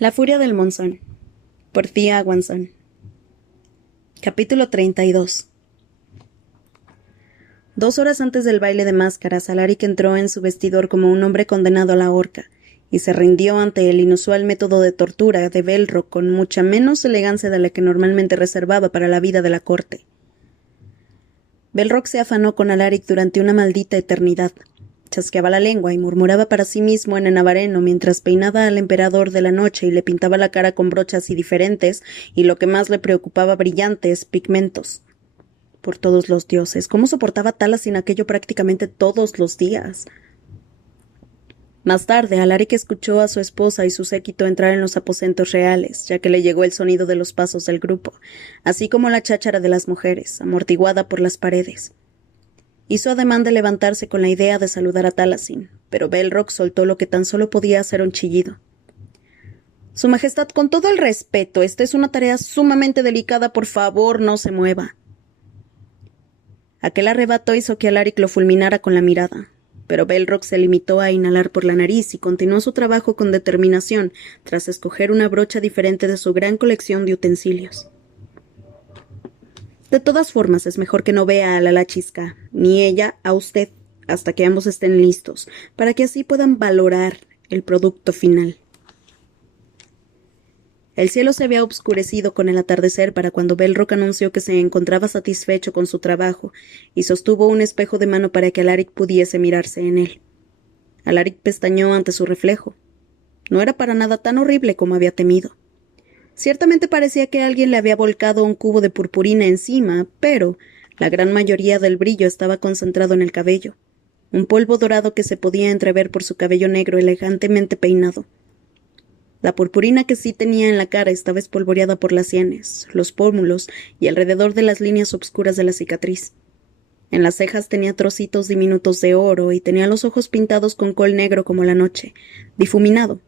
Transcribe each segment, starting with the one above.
La furia del monzón, por Thea Aguanson. Capítulo 32. 2 horas antes del baile de máscaras, Alaric entró en su vestidor como un hombre condenado a la horca, y se rindió ante el inusual método de tortura de Belrock con mucha menos elegancia de la que normalmente reservaba para la vida de la corte. Belrock se afanó con Alaric durante una maldita eternidad. Chasqueaba la lengua y murmuraba para sí mismo en navareno mientras peinaba al emperador de la noche y le pintaba la cara con brochas indiferentes y, lo que más le preocupaba, brillantes pigmentos. Por todos los dioses, ¿cómo soportaba Taliesin aquello prácticamente todos los días? Más tarde, Alaric escuchó a su esposa y su séquito entrar en los aposentos reales, ya que le llegó el sonido de los pasos del grupo, así como la cháchara de las mujeres, amortiguada por las paredes. Hizo ademán de levantarse con la idea de saludar a Taliesin, pero Belrock soltó lo que tan solo podía hacer un chillido. Su Majestad, con todo el respeto, esta es una tarea sumamente delicada, por favor, no se mueva. Aquel arrebato hizo que Alaric lo fulminara con la mirada, pero Belrock se limitó a inhalar por la nariz y continuó su trabajo con determinación, tras escoger una brocha diferente de su gran colección de utensilios. De todas formas, es mejor que no vea a la chisca, ni ella a usted, hasta que ambos estén listos, para que así puedan valorar el producto final. El cielo se había obscurecido con el atardecer para cuando Belrock anunció que se encontraba satisfecho con su trabajo y sostuvo un espejo de mano para que Alaric pudiese mirarse en él. Alaric pestañeó ante su reflejo. No era para nada tan horrible como había temido. Ciertamente parecía que alguien le había volcado un cubo de purpurina encima, pero la gran mayoría del brillo estaba concentrado en el cabello, un polvo dorado que se podía entrever por su cabello negro elegantemente peinado. La purpurina que sí tenía en la cara estaba espolvoreada por las sienes, los pómulos y alrededor de las líneas obscuras de la cicatriz. En las cejas tenía trocitos diminutos de oro y tenía los ojos pintados con col negro como la noche, difuminado.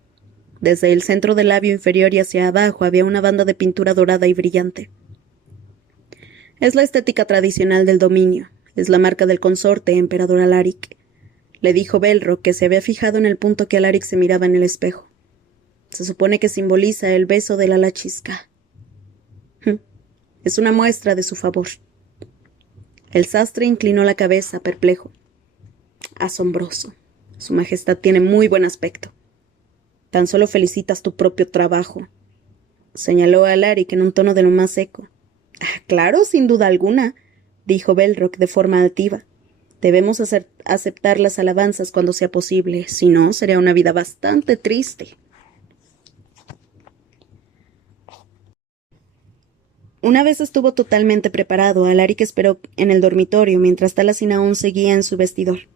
Desde el centro del labio inferior y hacia abajo había una banda de pintura dorada y brillante. Es la estética tradicional del dominio, es la marca del consorte, emperador Alaric, le dijo Belrock, que se había fijado en el punto que Alaric se miraba en el espejo. Se supone que simboliza el beso de la lachisca. Es una muestra de su favor. El sastre inclinó la cabeza, perplejo. Asombroso. Su Majestad tiene muy buen aspecto. Tan solo felicitas tu propio trabajo, señaló a Alaric en un tono de lo más seco. Claro, sin duda alguna, dijo Belrock de forma altiva. Debemos aceptar las alabanzas cuando sea posible, si no, sería una vida bastante triste. Una vez estuvo totalmente preparado, Alaric esperó en el dormitorio mientras Taliesin aún seguía en su vestidor.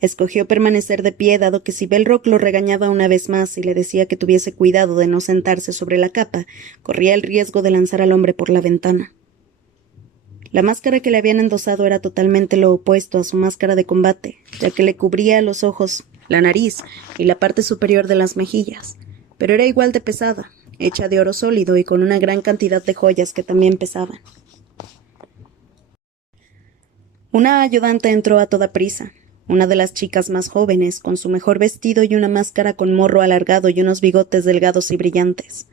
Escogió permanecer de pie, dado que si Belrock lo regañaba una vez más y le decía que tuviese cuidado de no sentarse sobre la capa, corría el riesgo de lanzar al hombre por la ventana. La máscara que le habían endosado era totalmente lo opuesto a su máscara de combate, ya que le cubría los ojos, la nariz y la parte superior de las mejillas, pero era igual de pesada, hecha de oro sólido y con una gran cantidad de joyas que también pesaban. Una ayudante entró a toda prisa, una de las chicas más jóvenes, con su mejor vestido y una máscara con morro alargado y unos bigotes delgados y brillantes.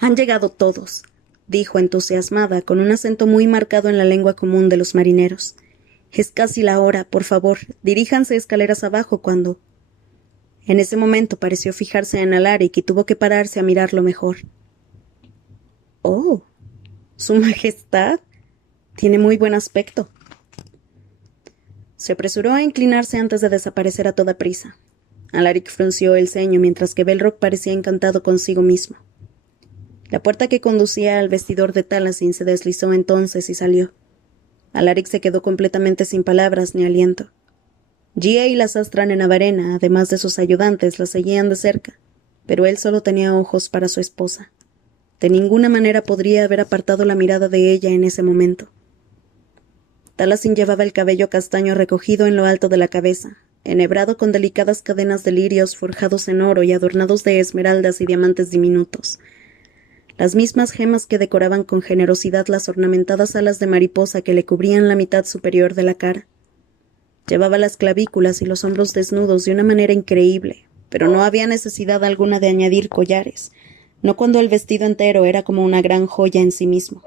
Han llegado todos, dijo entusiasmada, con un acento muy marcado en la lengua común de los marineros. Es casi la hora, por favor, diríjanse escaleras abajo cuando... En ese momento pareció fijarse en Alaric y tuvo que pararse a mirarlo mejor. ¡Oh! ¡Su Majestad! Tiene muy buen aspecto. Se apresuró a inclinarse antes de desaparecer a toda prisa. Alaric frunció el ceño mientras que Belrock parecía encantado consigo mismo. La puerta que conducía al vestidor de Taliesin se deslizó entonces y salió. Alaric se quedó completamente sin palabras ni aliento. Gia y la sastra Nenavarena, además de sus ayudantes, la seguían de cerca, pero él solo tenía ojos para su esposa. De ninguna manera podría haber apartado la mirada de ella en ese momento. Taliesin llevaba el cabello castaño recogido en lo alto de la cabeza, enhebrado con delicadas cadenas de lirios forjados en oro y adornados de esmeraldas y diamantes diminutos. Las mismas gemas que decoraban con generosidad las ornamentadas alas de mariposa que le cubrían la mitad superior de la cara. Llevaba las clavículas y los hombros desnudos de una manera increíble, pero no había necesidad alguna de añadir collares, no cuando el vestido entero era como una gran joya en sí mismo.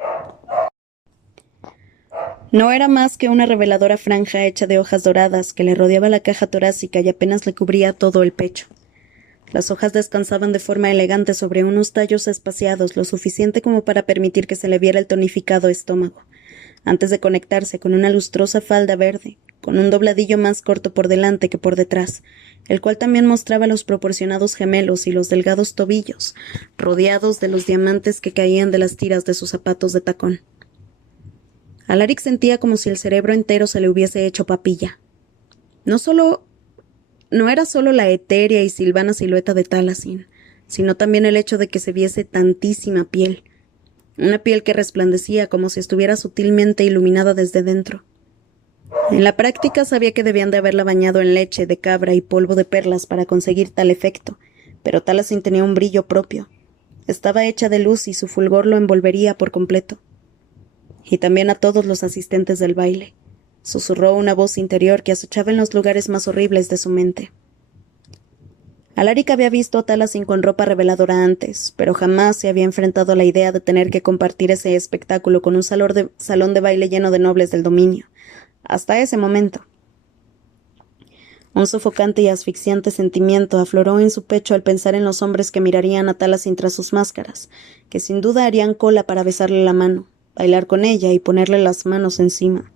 No era más que una reveladora franja hecha de hojas doradas que le rodeaba la caja torácica y apenas le cubría todo el pecho. Las hojas descansaban de forma elegante sobre unos tallos espaciados lo suficiente como para permitir que se le viera el tonificado estómago, antes de conectarse con una lustrosa falda verde, con un dobladillo más corto por delante que por detrás, el cual también mostraba los proporcionados gemelos y los delgados tobillos, rodeados de los diamantes que caían de las tiras de sus zapatos de tacón. Alaric sentía como si el cerebro entero se le hubiese hecho papilla. No era solo la etérea y silvana silueta de Taliesin, sino también el hecho de que se viese tantísima piel, una piel que resplandecía como si estuviera sutilmente iluminada desde dentro. En la práctica sabía que debían de haberla bañado en leche de cabra y polvo de perlas para conseguir tal efecto, pero Taliesin tenía un brillo propio. Estaba hecha de luz y su fulgor lo envolvería por completo. Y también a todos los asistentes del baile, susurró una voz interior que acechaba en los lugares más horribles de su mente. Alaric había visto a Taliesin con ropa reveladora antes, pero jamás se había enfrentado a la idea de tener que compartir ese espectáculo con un salón de baile lleno de nobles del dominio. Hasta ese momento. Un sofocante y asfixiante sentimiento afloró en su pecho al pensar en los hombres que mirarían a Taliesin tras sus máscaras, que sin duda harían cola para besarle la mano, bailar con ella y ponerle las manos encima.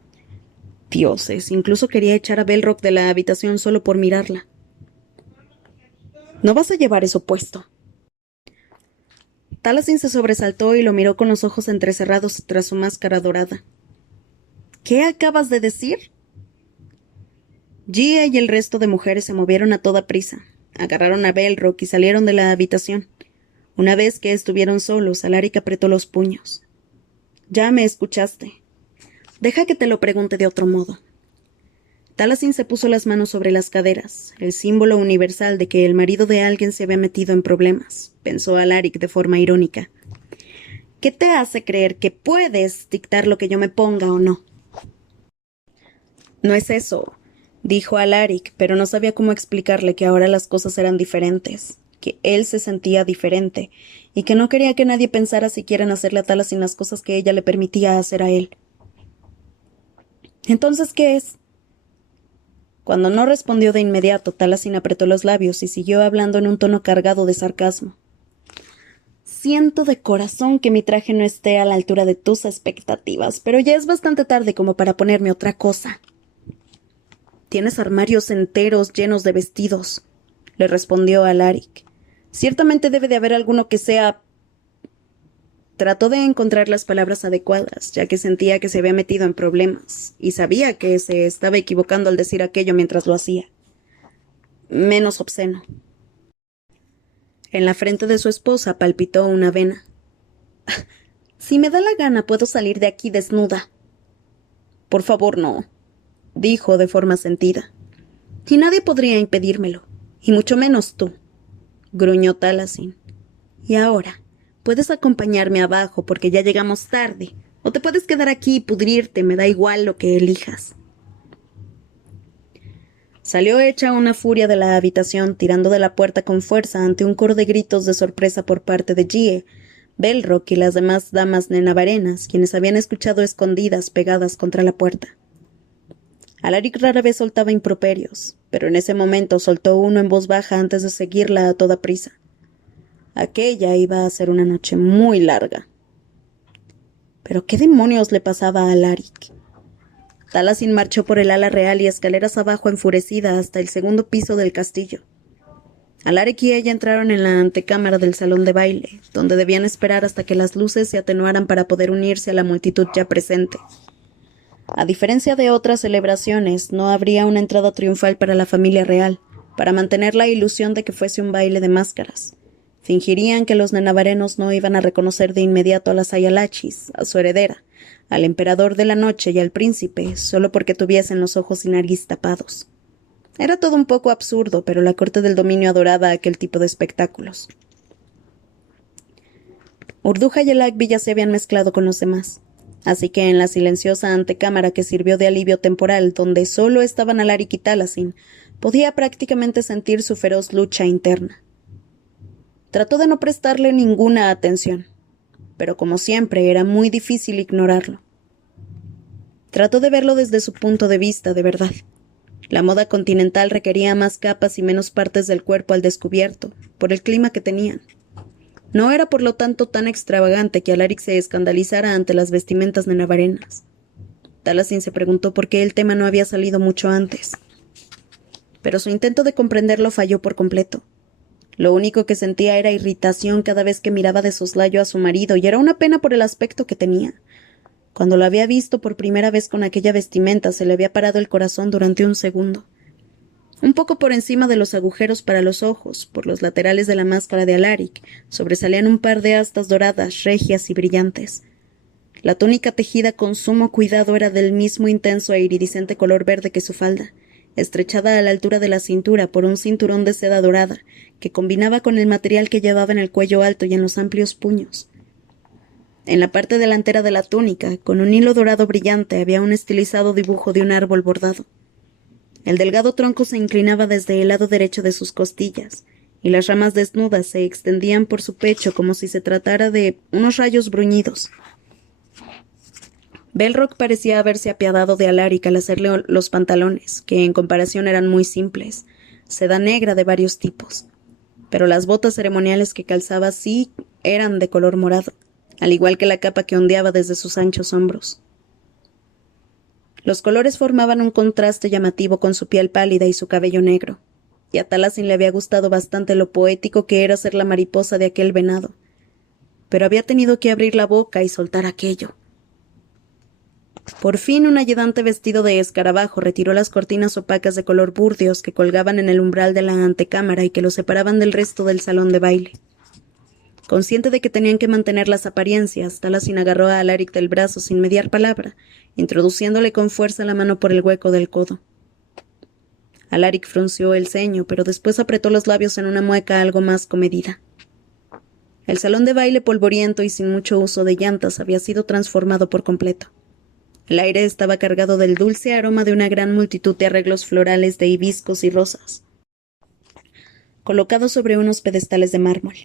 Dioses, incluso quería echar a Belrock de la habitación solo por mirarla. «¿No vas a llevar eso puesto?» Taliesin se sobresaltó y lo miró con los ojos entrecerrados tras su máscara dorada. «¿Qué acabas de decir?» Gia y el resto de mujeres se movieron a toda prisa, agarraron a Belrock y salieron de la habitación. Una vez que estuvieron solos, Alaric apretó los puños. «Ya me escuchaste. Deja que te lo pregunte de otro modo». Taliesin se puso las manos sobre las caderas, el símbolo universal de que el marido de alguien se había metido en problemas, pensó Alaric de forma irónica. «¿Qué te hace creer que puedes dictar lo que yo me ponga o no?» «No es eso», dijo Alaric, pero no sabía cómo explicarle que ahora las cosas eran diferentes, que él se sentía diferente, y que no quería que nadie pensara siquiera en hacerle a Taliesin las cosas que ella le permitía hacer a él. «¿Entonces qué es?» Cuando no respondió de inmediato, Taliesin apretó los labios y siguió hablando en un tono cargado de sarcasmo. «Siento de corazón que mi traje no esté a la altura de tus expectativas, pero ya es bastante tarde como para ponerme otra cosa». «Tienes armarios enteros llenos de vestidos», le respondió Alaric. «Ciertamente debe de haber alguno que sea...» Trató de encontrar las palabras adecuadas, ya que sentía que se había metido en problemas, y sabía que se estaba equivocando al decir aquello mientras lo hacía. «Menos obsceno». En la frente de su esposa palpitó una vena. «Si me da la gana, puedo salir de aquí desnuda». «Por favor, no», dijo de forma sentida. «Y nadie podría impedírmelo, y mucho menos tú», gruñó Taliesin. «Y ahora, puedes acompañarme abajo porque ya llegamos tarde, o te puedes quedar aquí y pudrirte, me da igual lo que elijas». Salió hecha una furia de la habitación, tirando de la puerta con fuerza ante un coro de gritos de sorpresa por parte de Gia, Belrock y las demás damas nenavarenas, quienes habían escuchado escondidas pegadas contra la puerta. Alaric rara vez soltaba improperios, pero en ese momento soltó uno en voz baja antes de seguirla a toda prisa. Aquella iba a ser una noche muy larga. ¿Pero qué demonios le pasaba a Alaric? Taliesin marchó por el ala real y escaleras abajo enfurecida hasta el segundo piso del castillo. Alaric y ella entraron en la antecámara del salón de baile, donde debían esperar hasta que las luces se atenuaran para poder unirse a la multitud ya presente. A diferencia de otras celebraciones, no habría una entrada triunfal para la familia real, para mantener la ilusión de que fuese un baile de máscaras. Fingirían que los nenavarenos no iban a reconocer de inmediato a las Ayalachis, a su heredera, al emperador de la noche y al príncipe, solo porque tuviesen los ojos y nariz tapados. Era todo un poco absurdo, pero la corte del dominio adoraba aquel tipo de espectáculos. Urduja y el Agbi ya se habían mezclado con los demás, así que en la silenciosa antecámara que sirvió de alivio temporal, donde solo estaban Alaric y Taliesin, Podía prácticamente sentir su feroz lucha interna. Trató de no prestarle ninguna atención, pero como siempre era muy difícil ignorarlo. Trató de verlo desde su punto de vista de verdad. La moda continental requería más capas y menos partes del cuerpo al descubierto, por el clima que tenían. No era por lo tanto tan extravagante que Alaric se escandalizara ante las vestimentas nevarenas. Taliesin se preguntó por qué el tema no había salido mucho antes. Pero su intento de comprenderlo falló por completo. Lo único que sentía era irritación cada vez que miraba de soslayo a su marido, y era una pena por el aspecto que tenía. Cuando lo había visto por primera vez con aquella vestimenta, se le había parado el corazón durante un segundo. Un poco por encima de los agujeros para los ojos, por los laterales de la máscara de Alaric, sobresalían un par de astas doradas, regias y brillantes. La túnica tejida con sumo cuidado era del mismo intenso e iridiscente color verde que su falda, estrechada a la altura de la cintura por un cinturón de seda dorada, que combinaba con el material que llevaba en el cuello alto y en los amplios puños. En la parte delantera de la túnica, con un hilo dorado brillante, había un estilizado dibujo de un árbol bordado. El delgado tronco se inclinaba desde el lado derecho de sus costillas, y las ramas desnudas se extendían por su pecho como si se tratara de unos rayos bruñidos. Belrock parecía haberse apiadado de Alaric al hacerle los pantalones, que en comparación eran muy simples, seda negra de varios tipos. Pero las botas ceremoniales que calzaba sí eran de color morado, al igual que la capa que ondeaba desde sus anchos hombros. Los colores formaban un contraste llamativo con su piel pálida y su cabello negro, y a Taliesin le había gustado bastante lo poético que era ser la mariposa de aquel venado. Pero había tenido que abrir la boca y soltar aquello. Por fin un ayudante vestido de escarabajo retiró las cortinas opacas de color burdeos que colgaban en el umbral de la antecámara y que lo separaban del resto del salón de baile. Consciente de que tenían que mantener las apariencias, Taliesin agarró a Alaric del brazo sin mediar palabra, introduciéndole con fuerza la mano por el hueco del codo. Alaric frunció el ceño, pero después apretó los labios en una mueca algo más comedida. El salón de baile polvoriento y sin mucho uso de llantas había sido transformado por completo. El aire estaba cargado del dulce aroma de una gran multitud de arreglos florales de hibiscos y rosas, colocados sobre unos pedestales de mármol.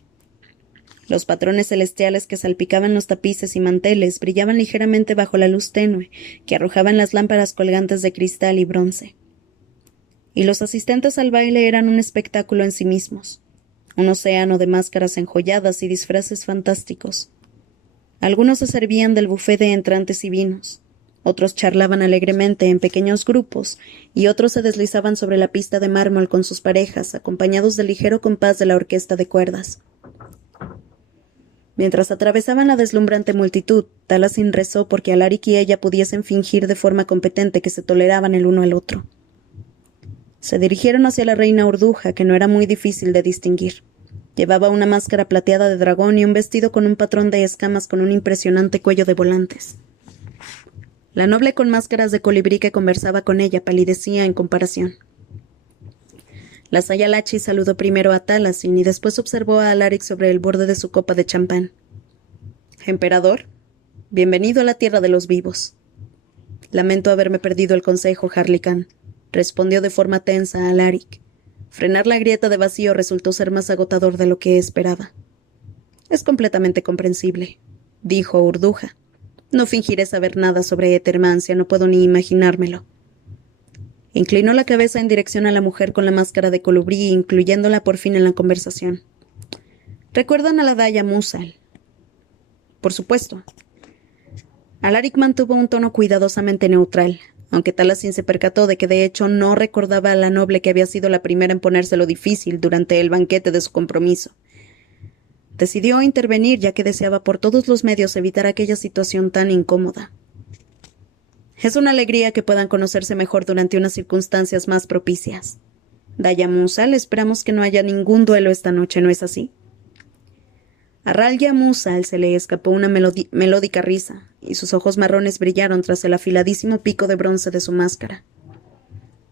Los patrones celestiales que salpicaban los tapices y manteles brillaban ligeramente bajo la luz tenue que arrojaban las lámparas colgantes de cristal y bronce. Y los asistentes al baile eran un espectáculo en sí mismos, un océano de máscaras enjolladas y disfraces fantásticos. Algunos se servían del buffet de entrantes y vinos, otros charlaban alegremente en pequeños grupos, y otros se deslizaban sobre la pista de mármol con sus parejas, acompañados del ligero compás de la orquesta de cuerdas. Mientras atravesaban la deslumbrante multitud, Taliesin rezó porque Alaric y ella pudiesen fingir de forma competente que se toleraban el uno al otro. Se dirigieron hacia la reina Urduja, que no era muy difícil de distinguir. Llevaba una máscara plateada de dragón y un vestido con un patrón de escamas con un impresionante cuello de volantes. La noble con máscaras de colibrí que conversaba con ella palidecía en comparación. La Sayalachi saludó primero a Taliesin y después observó a Alaric sobre el borde de su copa de champán. «Emperador, bienvenido a la tierra de los vivos». «Lamento haberme perdido el consejo, Harlican», respondió de forma tensa a Alaric. Frenar la grieta de vacío resultó ser más agotador de lo que esperaba. «Es completamente comprensible», dijo Urduja. «No fingiré saber nada sobre Etermancia, no puedo ni imaginármelo». Inclinó la cabeza en dirección a la mujer con la máscara de colibrí, incluyéndola por fin en la conversación. «¿Recuerdan a la Daya Musal?» «Por supuesto». Alaric mantuvo un tono cuidadosamente neutral, aunque Taliesin se percató de que de hecho no recordaba a la noble que había sido la primera en ponérselo difícil durante el banquete de su compromiso. Decidió intervenir ya que deseaba por todos los medios evitar aquella situación tan incómoda. «Es una alegría que puedan conocerse mejor durante unas circunstancias más propicias. Daya Musal, esperamos que no haya ningún duelo esta noche, ¿no es así?» A Ralia Musal se le escapó una melódica risa, y sus ojos marrones brillaron tras el afiladísimo pico de bronce de su máscara.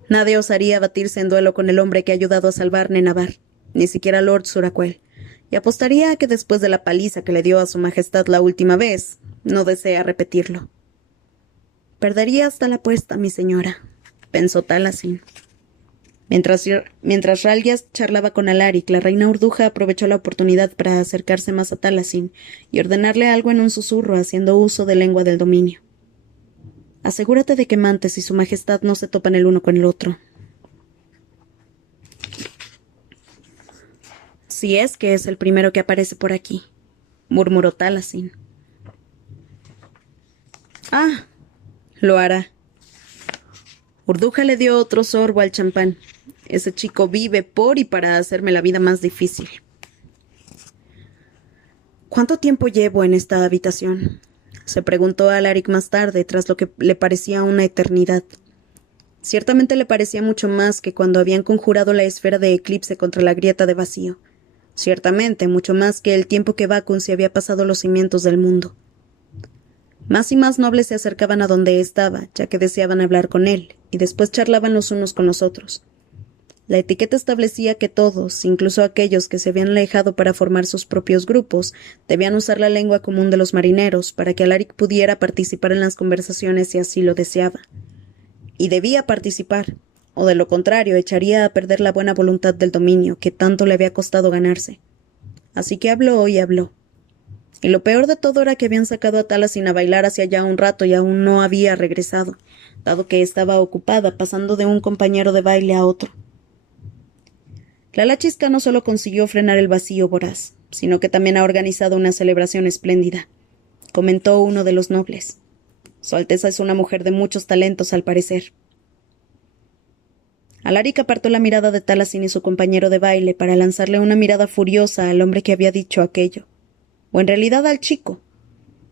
«Nadie osaría batirse en duelo con el hombre que ha ayudado a salvar Nenavar, ni siquiera Lord Suracuel, y apostaría a que después de la paliza que le dio a su majestad la última vez, no desea repetirlo». «Perdería hasta la apuesta, mi señora», pensó Taliesin. Mientras Ralgias charlaba con Alaric, la reina Urduja aprovechó la oportunidad para acercarse más a Taliesin y ordenarle algo en un susurro, haciendo uso de lengua del dominio. Asegúrate de que Mantes y su majestad no se topan el uno con el otro. Si es que es el primero que aparece por aquí, murmuró Taliesin. Ah, lo hará. Urduja le dio otro sorbo al champán. Ese chico vive por y para hacerme la vida más difícil. ¿Cuánto tiempo llevo en esta habitación? Se preguntó a Alaric más tarde, tras lo que le parecía una eternidad. Ciertamente le parecía mucho más que cuando habían conjurado la esfera de eclipse contra la grieta de vacío. Ciertamente mucho más que el tiempo que Vacun se había pasado los cimientos del mundo. Más y más nobles se acercaban a donde estaba, ya que deseaban hablar con él, y después charlaban los unos con los otros. La etiqueta establecía que todos, incluso aquellos que se habían alejado para formar sus propios grupos, debían usar la lengua común de los marineros para que Alaric pudiera participar en las conversaciones si así lo deseaba. Y debía participar, o de lo contrario echaría a perder la buena voluntad del dominio que tanto le había costado ganarse. Así que habló y habló. Y lo peor de todo era que habían sacado a Taliesin a bailar hacia allá un rato y aún no había regresado, dado que estaba ocupada pasando de un compañero de baile a otro. La Lachisca no solo consiguió frenar el vacío voraz, sino que también ha organizado una celebración espléndida, comentó uno de los nobles. Su Alteza es una mujer de muchos talentos, al parecer. Alaric apartó la mirada de Taliesin y su compañero de baile para lanzarle una mirada furiosa al hombre que había dicho aquello. O en realidad al chico.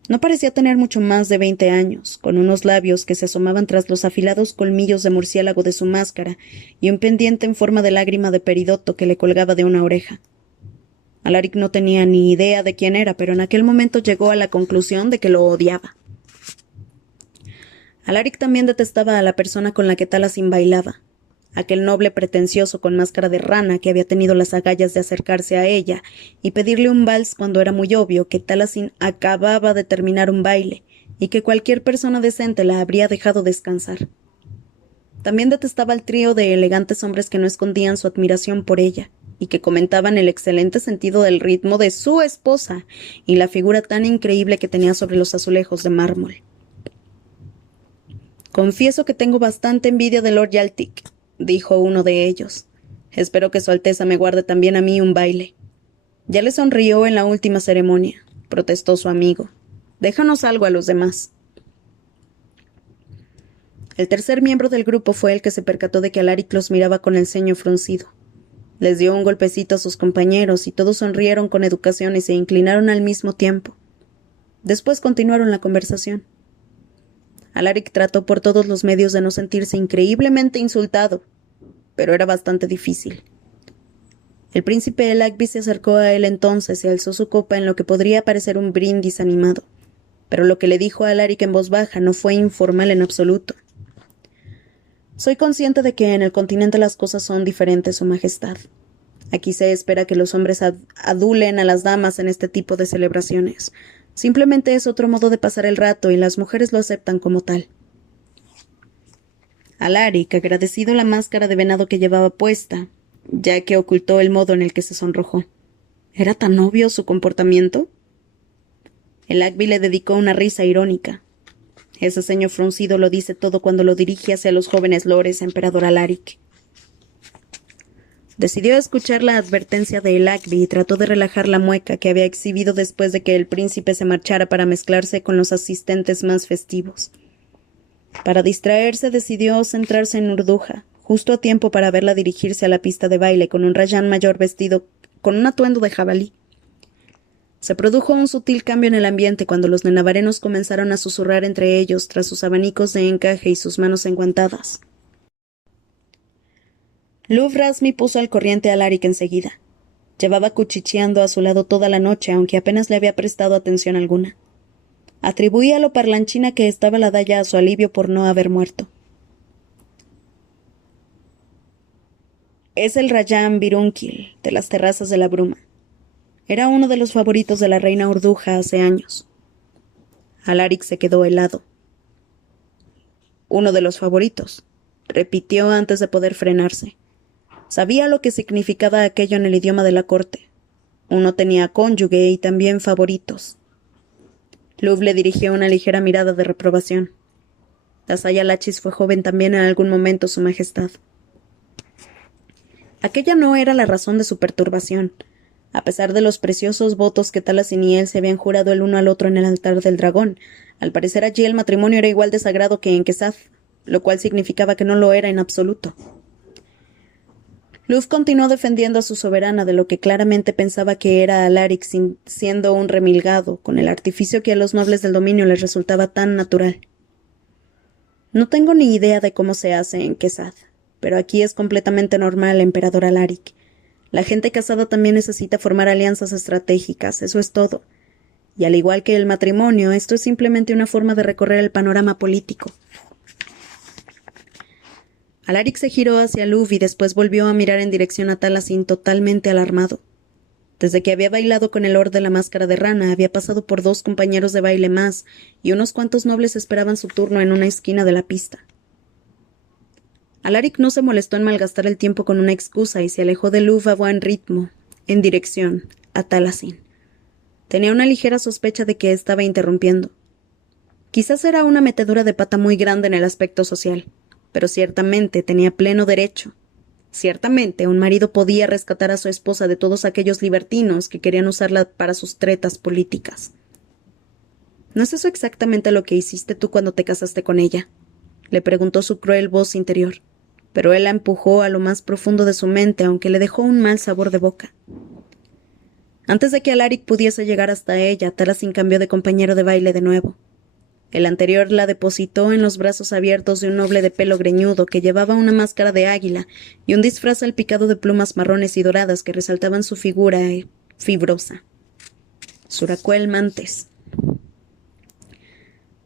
No parecía tener mucho más de 20 años, con unos labios que se asomaban tras los afilados colmillos de murciélago de su máscara y un pendiente en forma de lágrima de peridoto que le colgaba de una oreja. Alaric no tenía ni idea de quién era, pero en aquel momento llegó a la conclusión de que lo odiaba. Alaric también detestaba a la persona con la que Taliesin bailaba, aquel noble pretencioso con máscara de rana que había tenido las agallas de acercarse a ella y pedirle un vals cuando era muy obvio que Taliesin acababa de terminar un baile y que cualquier persona decente la habría dejado descansar. También detestaba al trío de elegantes hombres que no escondían su admiración por ella y que comentaban el excelente sentido del ritmo de su esposa y la figura tan increíble que tenía sobre los azulejos de mármol. Confieso que tengo bastante envidia de Lord Yaltic, dijo uno de ellos. Espero que Su Alteza me guarde también a mí un baile. Ya le sonrió en la última ceremonia, protestó su amigo. Déjanos algo a los demás. El tercer miembro del grupo fue el que se percató de que Alaric los miraba con el ceño fruncido. Les dio un golpecito a sus compañeros y todos sonrieron con educación y se inclinaron al mismo tiempo. Después continuaron la conversación. Alaric trató por todos los medios de no sentirse increíblemente insultado, pero era bastante difícil. El príncipe Elagby se acercó a él entonces y alzó su copa en lo que podría parecer un brindis animado, pero lo que le dijo a Alaric en voz baja no fue informal en absoluto. Soy consciente de que en el continente las cosas son diferentes, Su Majestad. Aquí se espera que los hombres adulen a las damas en este tipo de celebraciones. Simplemente es otro modo de pasar el rato y las mujeres lo aceptan como tal. Alaric, agradecido la máscara de venado que llevaba puesta, ya que ocultó el modo en el que se sonrojó. ¿Era tan obvio su comportamiento? Elagby le dedicó una risa irónica. Ese ceño fruncido lo dice todo cuando lo dirige hacia los jóvenes lores, emperador Alaric. Decidió escuchar la advertencia de Elagby y trató de relajar la mueca que había exhibido después de que el príncipe se marchara para mezclarse con los asistentes más festivos. Para distraerse decidió centrarse en Urduja, justo a tiempo para verla dirigirse a la pista de baile con un rayán mayor vestido con un atuendo de jabalí. Se produjo un sutil cambio en el ambiente cuando los nenavarenos comenzaron a susurrar entre ellos tras sus abanicos de encaje y sus manos enguantadas. Luf Razmi puso al corriente a Alaric enseguida. Llevaba cuchicheando a su lado toda la noche, aunque apenas le había prestado atención alguna. Atribuía lo parlanchina que estaba la daya a su alivio por no haber muerto. Es el Rayán Virunkil, de las terrazas de la bruma. Era uno de los favoritos de la reina Urduja hace años. Alaric se quedó helado. Uno de los favoritos, repitió antes de poder frenarse. Sabía lo que significaba aquello en el idioma de la corte. Uno tenía cónyuge y también favoritos. Luv le dirigió una ligera mirada de reprobación. Dasaya Lachis fue joven también en algún momento, Su Majestad. Aquella no era la razón de su perturbación. A pesar de los preciosos votos que Taliesin y él se habían jurado el uno al otro en el altar del dragón, al parecer allí el matrimonio era igual de sagrado que en Quesad, lo cual significaba que no lo era en absoluto. Luv continuó defendiendo a su soberana de lo que claramente pensaba que era Alaric, siendo un remilgado, con el artificio que a los nobles del dominio les resultaba tan natural. No tengo ni idea de cómo se hace en Quesad, pero aquí es completamente normal, emperador Alaric. La gente casada también necesita formar alianzas estratégicas, eso es todo. Y al igual que el matrimonio, esto es simplemente una forma de recorrer el panorama político. Alaric se giró hacia Luv y después volvió a mirar en dirección a Taliesin totalmente alarmado. Desde que había bailado con el Lord de la Máscara de Rana, había pasado por 2 compañeros de baile más, y unos cuantos nobles esperaban su turno en una esquina de la pista. Alaric no se molestó en malgastar el tiempo con una excusa y se alejó de Luv a buen ritmo, en dirección a Taliesin. Tenía una ligera sospecha de que estaba interrumpiendo. Quizás era una metedura de pata muy grande en el aspecto social, pero ciertamente tenía pleno derecho. Ciertamente, un marido podía rescatar a su esposa de todos aquellos libertinos que querían usarla para sus tretas políticas. ¿No es eso exactamente lo que hiciste tú cuando te casaste con ella?, le preguntó su cruel voz interior, pero él la empujó a lo más profundo de su mente, aunque le dejó un mal sabor de boca. Antes de que Alaric pudiese llegar hasta ella, Taliesin cambió de compañero de baile de nuevo. El anterior la depositó en los brazos abiertos de un noble de pelo greñudo que llevaba una máscara de águila y un disfraz salpicado de plumas marrones y doradas que resaltaban su figura fibrosa. Suracuel Mantes.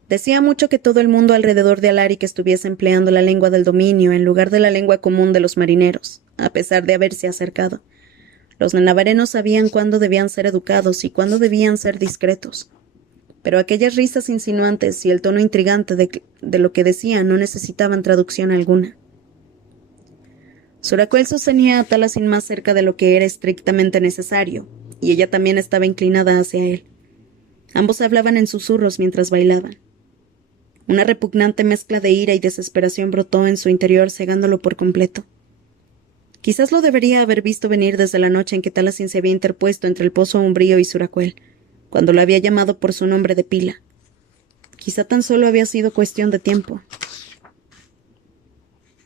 Decía mucho que todo el mundo alrededor de Alaric estuviese empleando la lengua del dominio en lugar de la lengua común de los marineros, a pesar de haberse acercado. Los nenavarenos sabían cuándo debían ser educados y cuándo debían ser discretos. Pero aquellas risas insinuantes y el tono intrigante de lo que decían no necesitaban traducción alguna. Suracuel sostenía a Taliesin más cerca de lo que era estrictamente necesario, y ella también estaba inclinada hacia él. Ambos hablaban en susurros mientras bailaban. Una repugnante mezcla de ira y desesperación brotó en su interior, cegándolo por completo. Quizás lo debería haber visto venir desde la noche en que Taliesin se había interpuesto entre el pozo umbrío y Suracuel, cuando la había llamado por su nombre de pila. Quizá tan solo había sido cuestión de tiempo.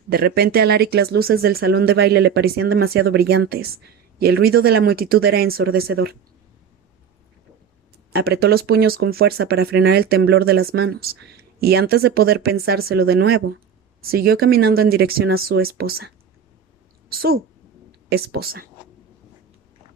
De repente a Alaric las luces del salón de baile le parecían demasiado brillantes, y el ruido de la multitud era ensordecedor. Apretó los puños con fuerza para frenar el temblor de las manos, y antes de poder pensárselo de nuevo, siguió caminando en dirección a su esposa. Su esposa.